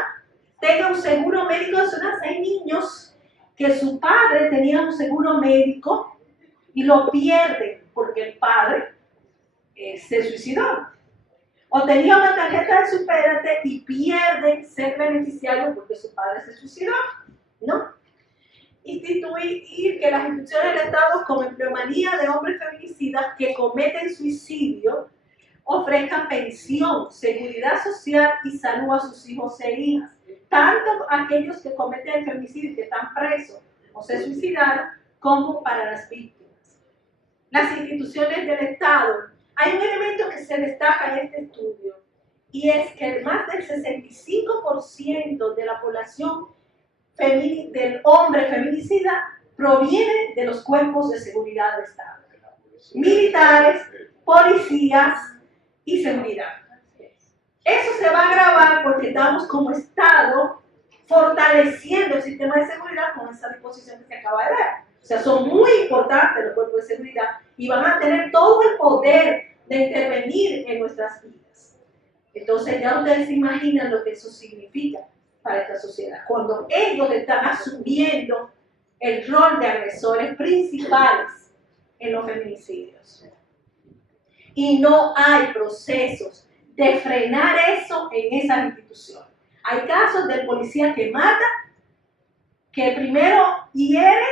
tenga un seguro médico de zonas. Hay niños que su padre tenía un seguro médico y lo pierden porque el padre se suicidó. O tenía una tarjeta de Supérate y pierden ser beneficiarios porque su padre se suicidó, ¿no? Instituir que las instituciones del Estado como empleomanía de hombres feminicidas que cometen suicidio ofrezcan pensión, seguridad social y salud a sus hijos e hijas, tanto aquellos que cometen el feminicidio y que están presos o se suicidaron, como para las víctimas. Las instituciones del Estado. Hay un elemento que se destaca en este estudio, y es que más del 65% de la población del hombre feminicida proviene de los cuerpos de seguridad del Estado. Militares, policías y seguridad. Eso se va a agravar porque estamos como Estado fortaleciendo el sistema de seguridad con esa disposición que se acaba de dar. O sea, son muy importantes los cuerpos de seguridad y van a tener todo el poder de intervenir en nuestras vidas. Entonces ya ustedes se imaginan lo que eso significa para esta sociedad, cuando ellos están asumiendo el rol de agresores principales en los feminicidios. Y no hay procesos de frenar eso en esas instituciones. Hay casos del policía que mata, que primero hiere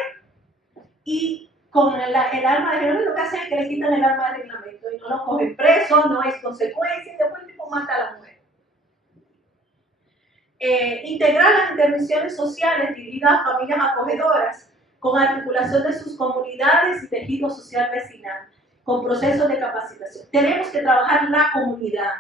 y con el arma de reglamento lo que hacen es que le quitan el arma de reglamento y no lo cogen preso, no hay consecuencias y después el tipo mata a la mujer. Integrar las intervenciones sociales dirigidas a familias acogedoras con articulación de sus comunidades y tejido social vecinal, con procesos de capacitación. Tenemos que trabajar la comunidad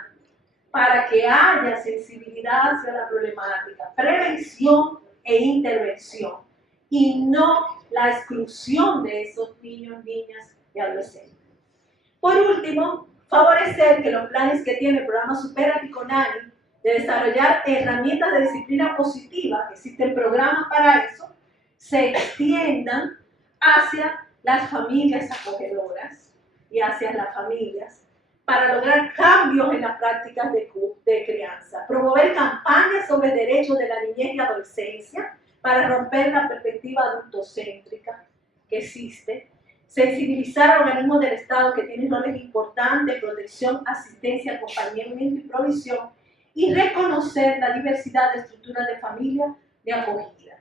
para que haya sensibilidad hacia la problemática, prevención e intervención, y no la exclusión de esos niños, niñas y adolescentes. Por último, favorecer que los planes que tiene el programa Supérate y CONANI de desarrollar herramientas de disciplina positiva, que existen programas para eso, se extiendan hacia las familias acogedoras y hacia las familias para lograr cambios en las prácticas de crianza, promover campañas sobre derechos de la niñez y adolescencia para romper la perspectiva adultocéntrica que existe, sensibilizar a organismos del Estado que tienen roles importantes, protección, asistencia, acompañamiento y provisión, y reconocer la diversidad de estructuras de familia de acogida.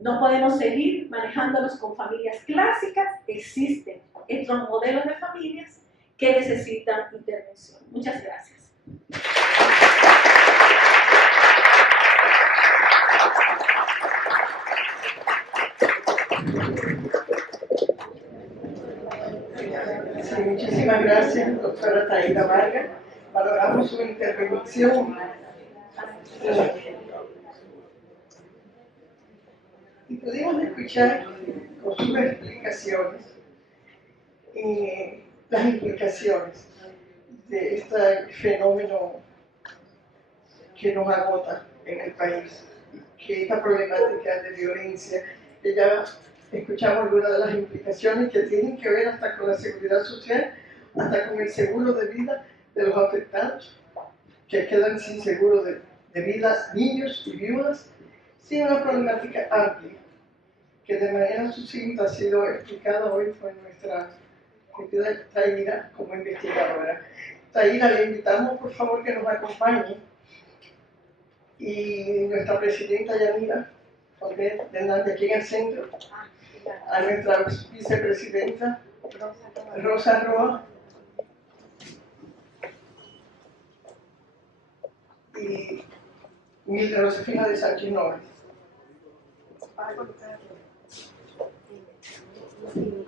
No podemos seguir manejándonos con familias clásicas, existen estos modelos de familias que necesitan intervención. Muchas gracias. Sí, muchísimas gracias, doctora Taída Vargas. Valoramos su intervención. Y pudimos escuchar con sus explicaciones las implicaciones de este fenómeno que nos agota en el país, que esta problemática de violencia, que ya escuchamos algunas de las implicaciones que tienen que ver hasta con la seguridad social, hasta con el seguro de vida de los afectados, que quedan sin seguro de vida, niños y viudas. Sí, una problemática amplia, que de manera sucinta ha sido explicada hoy por nuestra querida Taira como investigadora. Taira, le invitamos por favor que nos acompañe, y nuestra presidenta Yanira de aquí en el centro, a nuestra vicepresidenta Rosa Roa y Josefina de Sánchez Noves.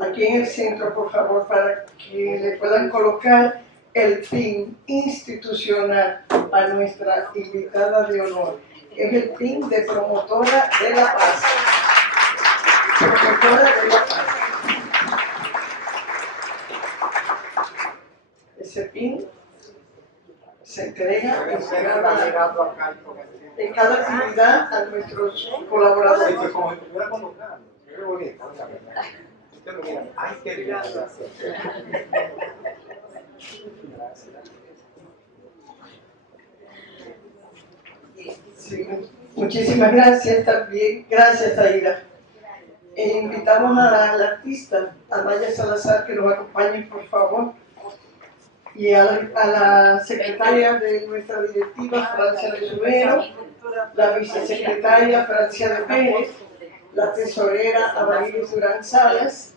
Aquí en el centro, por favor, para que le puedan colocar el pin institucional a nuestra invitada de honor. Es el pin de promotora de la paz. Promotora de la paz. Ese pin se entrega en cada actividad a nuestros colaboradores. Sí, muchísimas gracias también. Gracias, Taira. Invitamos a la artista Amaya Salazar que nos acompañe, por favor, y a la secretaria de nuestra directiva, Francia de Subero, la vicesecretaria Francia de Pérez, la tesorera Amarilis Durán Salas,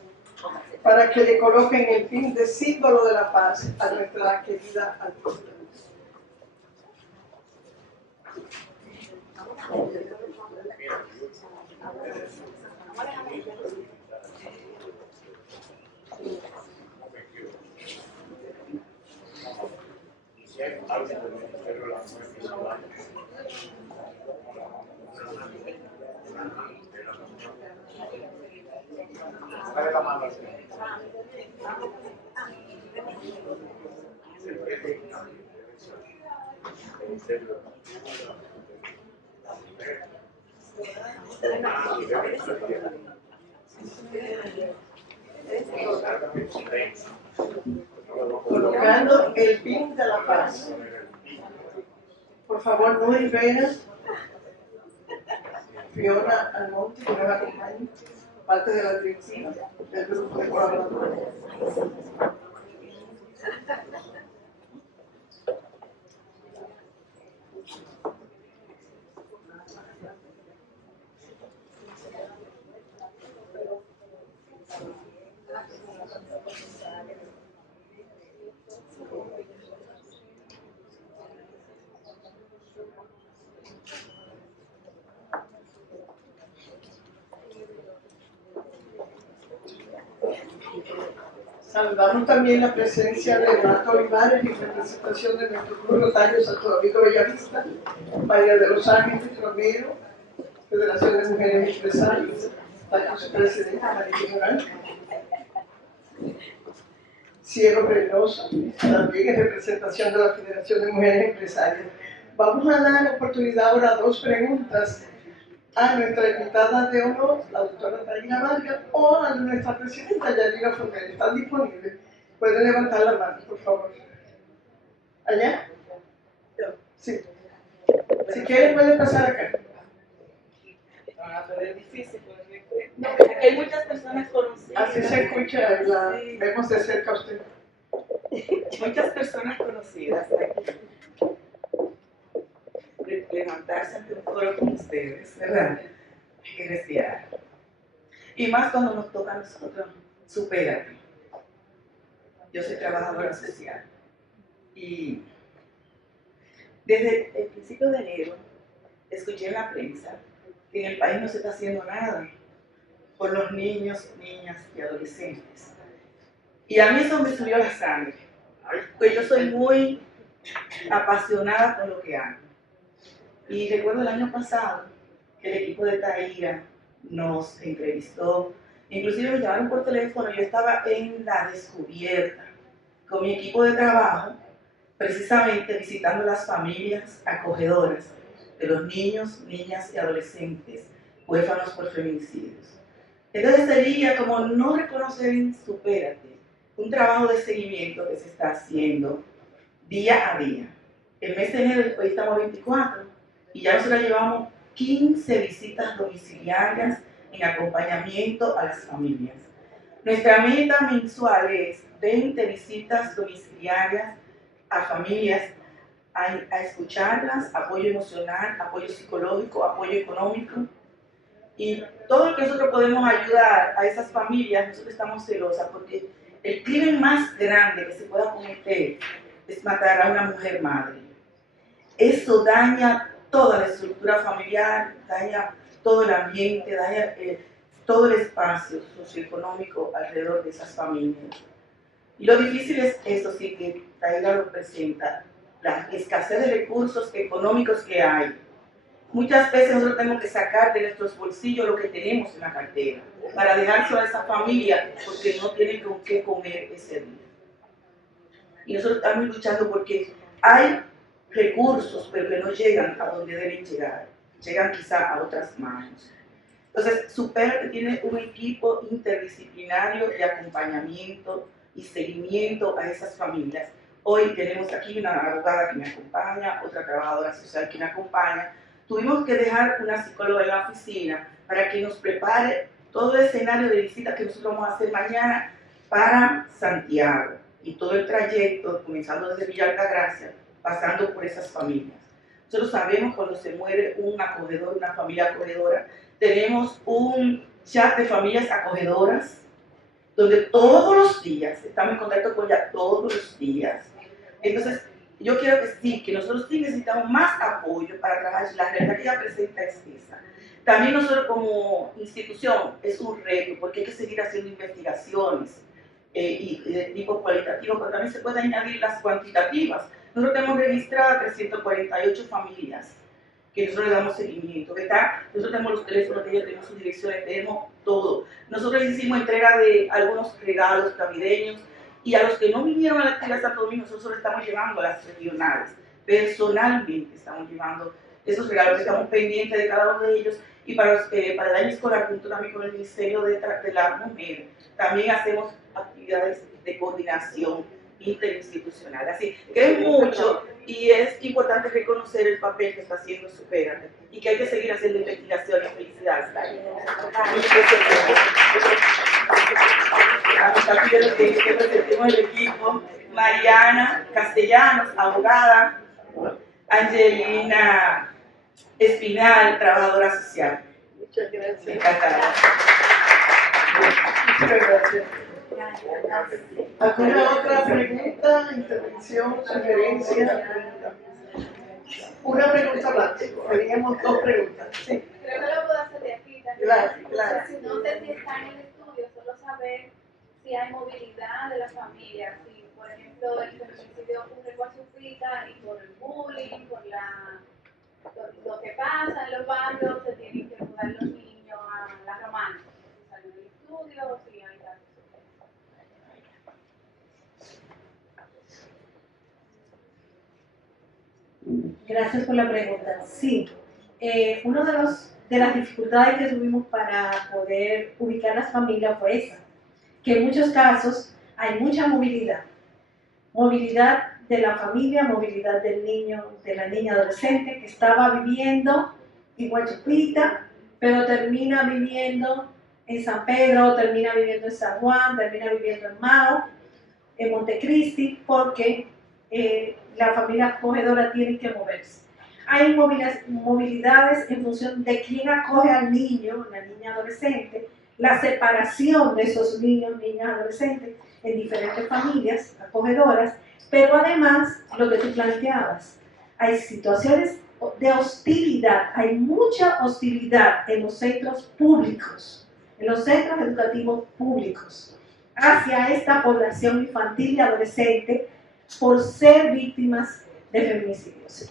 para que le coloquen el pin de símbolo de la paz a nuestra querida artista. Colocando el pin de la paz. Por favor, Nuri Vera, Fiona Almonte, que nos acompañe, parte de la directiva del grupo de colaboradores. Saludamos también la presencia de Marta Olivares en representación de nuestro Club Rotario Santo Domingo Bellavista, María de los Ángeles Romero, Federación de Mujeres Empresarias, también su presidenta María Morán, Cielo Reynoso, también en representación de la Federación de Mujeres Empresarias. Vamos a dar la oportunidad ahora a dos preguntas a nuestra invitada de honor, la doctora Taira Vargas, o a nuestra presidenta Yanira Fonel. ¿Están disponibles? Pueden levantar la mano, por favor. ¿Allá? Sí. Si quieren, pueden pasar acá. Es difícil porque no, hay muchas personas conocidas. Así se escucha, sí. Vemos de cerca a usted. Muchas personas conocidas aquí. Levantarse ante un foro con ustedes, ¿verdad? Hay que respirar. Y más cuando nos toca a nosotros, supérate. Yo soy trabajadora social y desde el principio de enero escuché en la prensa que en el país no se está haciendo nada por los niños, niñas y adolescentes. Y a mí eso me subió la sangre, pues yo soy muy apasionada con lo que hago. Y recuerdo el año pasado que el equipo de Taira nos entrevistó Inclusive me llamaron por teléfono, yo estaba en la descubierta con mi equipo de trabajo, precisamente visitando las familias acogedoras de los niños, niñas y adolescentes huérfanos por feminicidios. Entonces sería como no reconocer en Supérate un trabajo de seguimiento que se está haciendo día a día. El mes de enero, hoy estamos 24, y ya nosotros llevamos 15 visitas domiciliarias en acompañamiento a las familias. Nuestra meta mensual es 20 visitas domiciliarias a familias, a escucharlas, apoyo emocional, apoyo psicológico, apoyo económico. Y todo lo que nosotros podemos ayudar a esas familias, nosotros estamos celosas porque el crimen más grande que se pueda cometer es matar a una mujer madre. Eso daña toda la estructura familiar, daña todo el ambiente, daña todo el espacio socioeconómico alrededor de esas familias. Y lo difícil es eso, sí, que Taira lo presenta, la escasez de recursos económicos que hay. Muchas veces nosotros tenemos que sacar de nuestros bolsillos lo que tenemos en la cartera para dejárselo a esa familia porque no tienen con qué comer ese día. Y nosotros estamos luchando porque hay recursos, pero que no llegan a donde deben llegar. Llegan quizá a otras manos. Entonces, Supérate tiene un equipo interdisciplinario de acompañamiento y seguimiento a esas familias. Hoy tenemos aquí una abogada que me acompaña, otra trabajadora social que me acompaña. Tuvimos que dejar una psicóloga en la oficina para que nos prepare todo el escenario de visita que nosotros vamos a hacer mañana para Santiago y todo el trayecto, comenzando desde Villa Altagracia, pasando por esas familias. Nosotros sabemos cuando se muere un acogedor, una familia acogedora, tenemos un chat de familias acogedoras donde todos los días estamos en contacto con ella todos los días. Entonces, yo quiero que sí, que nosotros sí necesitamos más apoyo para trabajar. La realidad que ella presenta es esa. También nosotros como institución es un reto porque hay que seguir haciendo investigaciones y de tipo cualitativo, pero también se pueden añadir las cuantitativas. Nosotros tenemos registradas 348 familias que nosotros le damos seguimiento, ¿verdad? Nosotros tenemos los teléfonos de ellos, tenemos sus direcciones, tenemos todo. Nosotros hicimos entrega de algunos regalos navideños y a los que no vinieron a la actividad de Santo Domingo, nosotros estamos llevando a las regionales. Personalmente estamos llevando esos regalos, estamos pendientes de cada uno de ellos. Y para el año escolar, junto también con el Ministerio de la Mujer, también hacemos actividades de coordinación interinstitucional. Así que es mucho y es importante reconocer el papel que está haciendo Supérate y que hay que seguir haciendo investigaciones. Felicidades. Aquí de los que representemos el equipo, Mariana Castellanos, abogada, Angelina Espinal, trabajadora social. Muchas gracias. Encantada. Muchas gracias. ¿Alguna otra pregunta, intervención, sugerencia? Una pregunta más. Teníamos dos preguntas. Sí. Creo que lo puedo hacer de aquí también. Claro. No sé si está en el estudio, solo saber si hay movilidad de la familia. Si, por ejemplo, el feminicidio ocurre por Sufrita y por el bullying, por lo que pasa en los barrios, se tienen que mudar los niños a la Romana. Si salen del estudio, si hay tal. Gracias por la pregunta. Sí, una de las dificultades que tuvimos para poder ubicar las familias fue esa, que en muchos casos hay mucha movilidad. Movilidad de la familia, movilidad del niño, de la niña adolescente que estaba viviendo en Guachupita, pero termina viviendo en San Pedro, termina viviendo en San Juan, termina viviendo en Mao, en Montecristi, porque la familia acogedora tiene que moverse. Hay movilidades en función de quién acoge al niño, la niña adolescente, la separación de esos niños, niñas, adolescentes en diferentes familias acogedoras, pero además, lo que tú planteabas, hay situaciones de hostilidad, hay mucha hostilidad en los centros públicos, en los centros educativos públicos, hacia esta población infantil y adolescente por ser víctimas de feminicidios.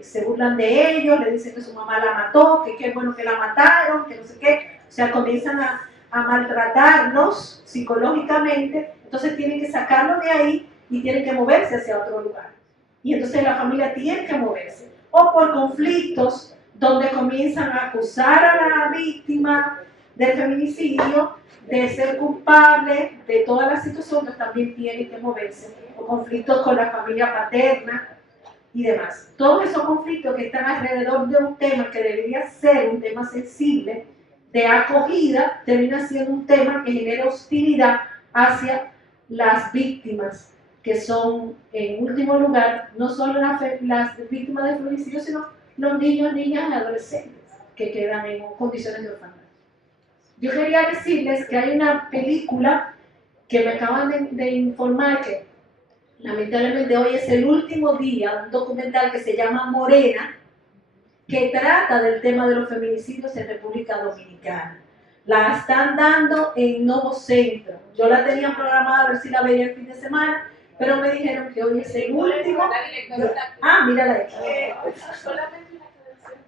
Se burlan de ellos, le dicen que su mamá la mató, que qué bueno que la mataron, que no sé qué. O sea, comienzan a a maltratarnos psicológicamente, entonces tienen que sacarlo de ahí y tienen que moverse hacia otro lugar. Y entonces la familia tiene que moverse. O por conflictos donde comienzan a acusar a la víctima del feminicidio de ser culpable de toda la situación, entonces también tiene que moverse. O conflictos con la familia paterna y demás. Todos esos conflictos que están alrededor de un tema que debería ser un tema sensible, de acogida, termina siendo un tema que genera hostilidad hacia las víctimas, que son, en último lugar, no solo las víctimas de feminicidio, sino los niños, niñas y adolescentes que quedan en condiciones de orfandad. Yo quería decirles que hay una película que me acaban de informar que lamentablemente hoy es el último día, un documental que se llama Morena, que trata del tema de los feminicidios en República Dominicana. La están dando en Novo Centro. Yo la tenía programada a ver si la veía el fin de semana, pero me dijeron que hoy es el último. Mírala ahí. Solamente una aclaración,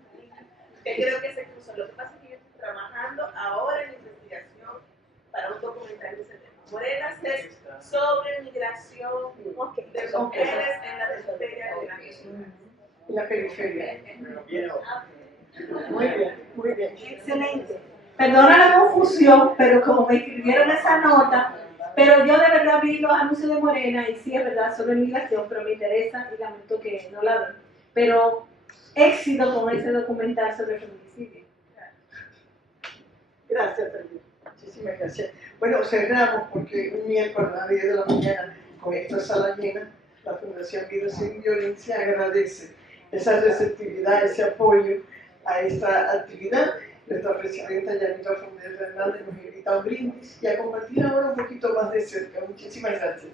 que creo que se cruzó. Lo que pasa es que yo estoy trabajando ahora en investigación para un documental de ese tema. Morena es sobre migración de mujeres en la periferia de la ciudad. La periferia. Muy bien, muy bien. Excelente. Perdona la confusión, pero como me escribieron esa nota, pero yo de verdad vi los anuncios de Morena y sí es verdad sobre migración, pero me interesa y lamento que no la ven. Pero éxito con ese documental sobre feminicidio. Gracias, Fernanda. Muchísimas gracias. Bueno, cerramos porque un miércoles a las 10 de la mañana con esta sala llena, la Fundación Vida Sin Violencia agradece esa receptividad, ese apoyo a esta actividad. Nuestra presidenta Yanira Funes Hernández nos invita a un brindis y a compartir ahora un poquito más de cerca. Muchísimas gracias.